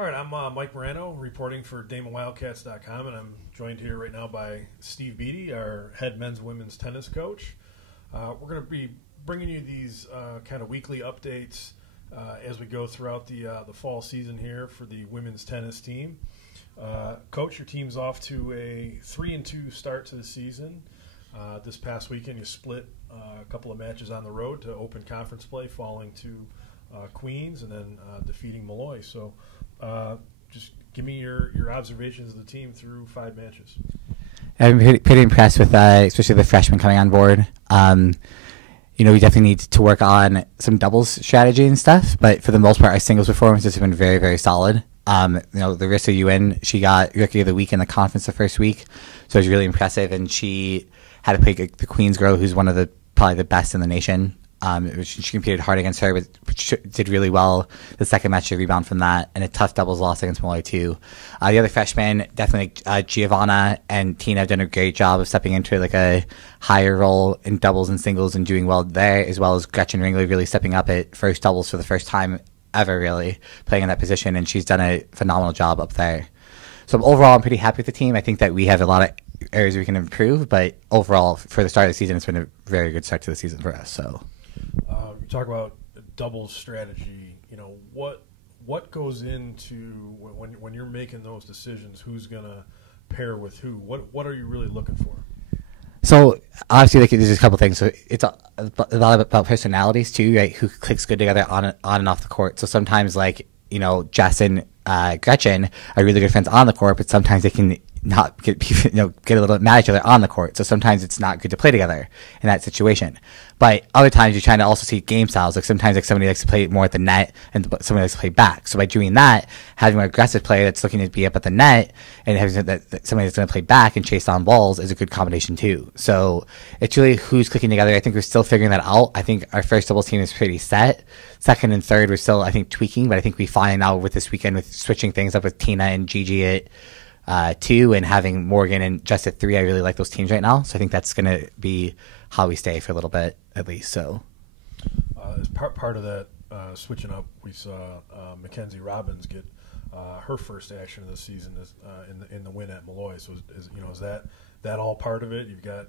All right, I'm Mike Morano, reporting for DamonWildcats.com, and I'm joined here right now by Steve Beatty, our head men's and women's tennis coach. We're going to be bringing you these kind of weekly updates as we go throughout the fall season here for the women's tennis team. Coach, your team's off to a 3-2 start to the season. This past weekend, you split a couple of matches on the road to open conference play, falling to Queens and then defeating Molloy. So just give me your observations of the team through 5 matches. I'm pretty impressed with especially the freshmen coming on board. We definitely need to work on some doubles strategy and stuff, but for the most part, our singles performances have been very, very solid. Larissa Yuen, she got Rookie of the Week in the conference the first week, so it was really impressive, and she had to play the Queens girl, who's one of probably the best in the nation. She competed hard against her, but did really well. The second match, she rebounded from that, and a tough doubles loss against Molloy too. The other freshmen, definitely Giovanna and Tina have done a great job of stepping into like a higher role in doubles and singles and doing well there, as well as Gretchen Ringley really stepping up at first doubles for the first time ever, really playing in that position, and she's done a phenomenal job up there. So overall, I'm pretty happy with the team. I think that we have a lot of areas we can improve, but overall, for the start of the season, it's been a very good start to the season for us. So. You talk about doubles strategy. What goes into when you're making those decisions? Who's gonna pair with who? What are you really looking for? So obviously, there's a couple things. So it's a lot about personalities too, right? Who clicks good together on and off the court. So sometimes, Jess and Gretchen are really good friends on the court, but sometimes they can not get a little mad at each other on the court. So sometimes it's not good to play together in that situation. But other times you're trying to also see game styles. Like sometimes somebody likes to play more at the net and somebody likes to play back. So by doing that, having an aggressive player that's looking to be up at the net and having somebody that's going to play back and chase down balls is a good combination too. So it's really who's clicking together. I think we're still figuring that out. I think our first doubles team is pretty set. Second and third, we're still, I think, tweaking. But I think we find now with this weekend with switching things up with Tina and Gigi at 2 and having Morgan and Jess at 3, I really like those teams right now. So I think that's going to be how we stay for a little bit at least. So as part of that switching up, we saw Mackenzie Robbins get her first action of the season in the win at Molloy. So is that all part of it? You've got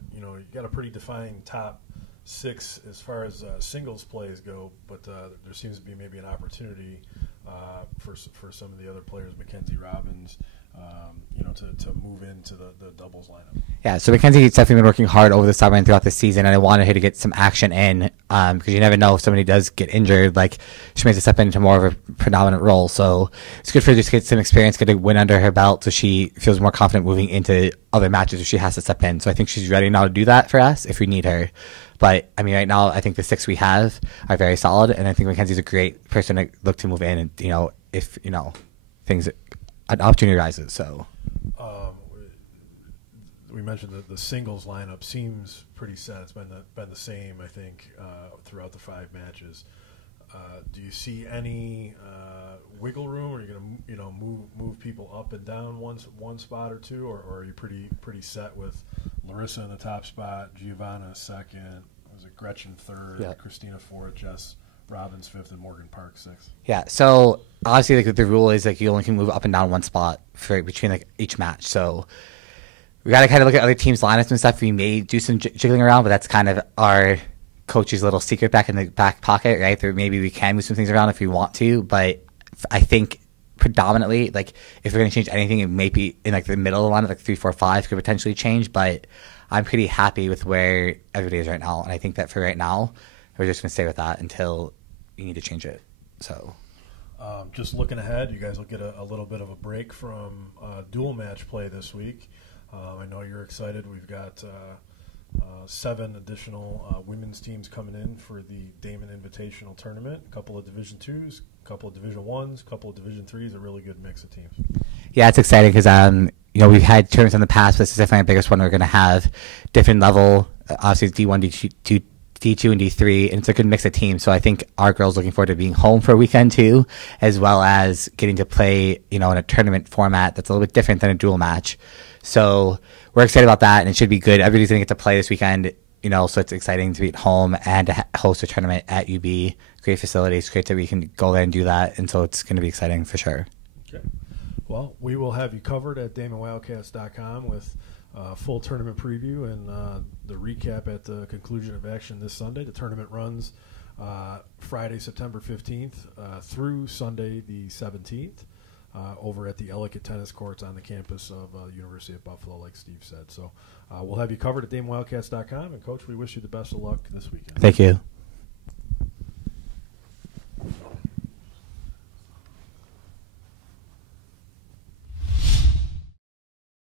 a pretty defined top 6 as far as singles plays go, but there seems to be maybe an opportunity for some of the other players, Mackenzie Robbins, to move into the doubles lineup. Yeah, so Mackenzie's definitely been working hard over the summer and throughout the season, and I wanted her to get some action in because you never know if somebody does get injured. Like, she may have to step into more of a predominant role. So it's good for her to get some experience, get a win under her belt so she feels more confident moving into other matches if she has to step in. So I think she's ready now to do that for us if we need her. But, I mean, right now, I think the 6 we have are very solid, and I think Mackenzie's a great person to look to move in and, if, an opportunity arises. So we mentioned that the singles lineup seems pretty set. It's been the same, I think, throughout the 5 matches. Do you see any wiggle room? Are you going to move people up and down one spot or two, or are you pretty set with Larissa in the top spot, Giovanna second, was it Gretchen third, yeah, Christina fourth, Jess Robbins 5th, and Morgan Park 6th? Yeah, so obviously the rule is you only can move up and down one spot between each match. So we got to kind of look at other teams' lineups and stuff. We may do some jiggling around, but that's kind of our coach's little secret back in the back pocket, right? There, maybe we can move some things around if we want to, but I think predominantly, if we're going to change anything, it may be in the middle of the lineup, 3, 4, 5 could potentially change, but I'm pretty happy with where everybody is right now, and I think that for right now, we're just going to stay with that until you need to change it. So just looking ahead, you guys will get a little bit of a break from dual match play this week. I know you're excited. We've got 7 additional women's teams coming in for the Damon Invitational Tournament. A couple of Division 2s, a couple of Division 1s, a couple of Division 3s, a really good mix of teams. Yeah, it's exciting because we've had tournaments in the past, but this is definitely the biggest one we're going to have. Different level, obviously D1, D2, and D3, and it's a good mix of teams. So I think our girls looking forward to being home for a weekend too, as well as getting to play, in a tournament format that's a little bit different than a dual match. So we're excited about that, and it should be good. Everybody's going to get to play this weekend, so it's exciting to be at home and to host a tournament at UB. Great facilities, great that we can go there and do that, and so it's going to be exciting for sure. Okay. Well, we will have you covered at DamonWildcats.com with full tournament preview and the recap at the conclusion of action this Sunday. The tournament runs Friday, September 15th through Sunday the 17th over at the Ellicott Tennis Courts on the campus of University of Buffalo, like Steve said. So we'll have you covered at DamonWildcats.com. And, Coach, we wish you the best of luck this weekend. Thank you.